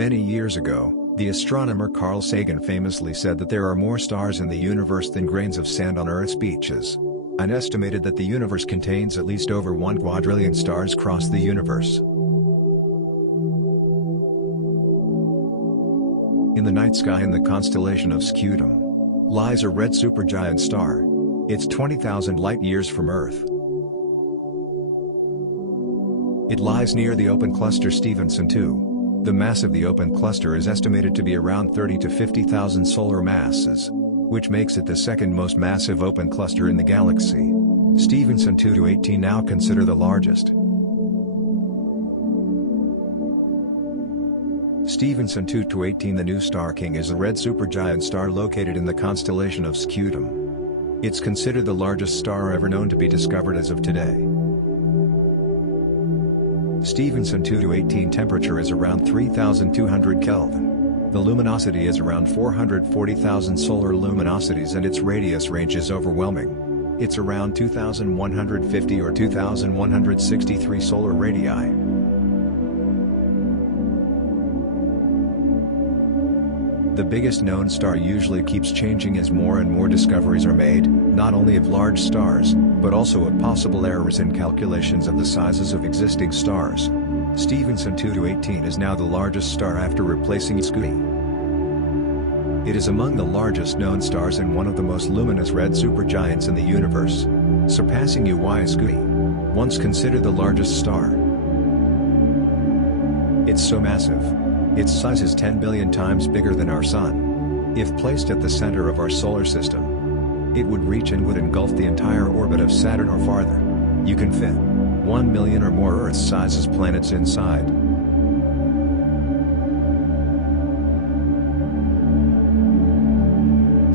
Many years ago, the astronomer Carl Sagan famously said that there are more stars in the universe than grains of sand on Earth's beaches. And estimated that the universe contains at least over 1 quadrillion stars across the universe. In the night sky in the constellation of Scutum lies a red supergiant star. It's 20,000 light-years from Earth. It lies near the open cluster Stephenson 2. The mass of the open cluster is estimated to be around 30 to 50,000 solar masses, which makes it the second most massive open cluster in the galaxy. Stephenson 2 to 18 now consider the largest. Stephenson 2 to 18, the new star king, is a red supergiant star located in the constellation of Scutum. It's considered the largest star ever known to be discovered as of today. Stephenson 2 to 18 temperature is around 3,200 Kelvin. The luminosity is around 440,000 solar luminosities and its radius range is overwhelming. It's around 2,150 or 2,163 solar radii. The biggest known star usually keeps changing as more and more discoveries are made, not only of large stars, but also of possible errors in calculations of the sizes of existing stars. Stephenson 2 to 18 is now the largest star after Replacing UY Scuti. It is among the largest known stars and one of the most luminous red supergiants in the universe, surpassing UY Scuti, once considered the largest star. It's so massive. Its size is 10 billion times bigger than our Sun. If placed at the center of our solar system, it would reach and would engulf the entire orbit of Saturn or farther. You can fit 1 million or more Earth-sized planets inside.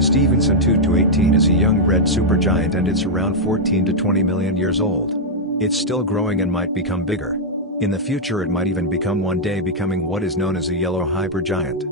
Stephenson 2 to 18 is a young red supergiant and it's around 14 to 20 million years old. It's still growing and might become bigger. In the future it might even become one day becoming what is known as a yellow hypergiant.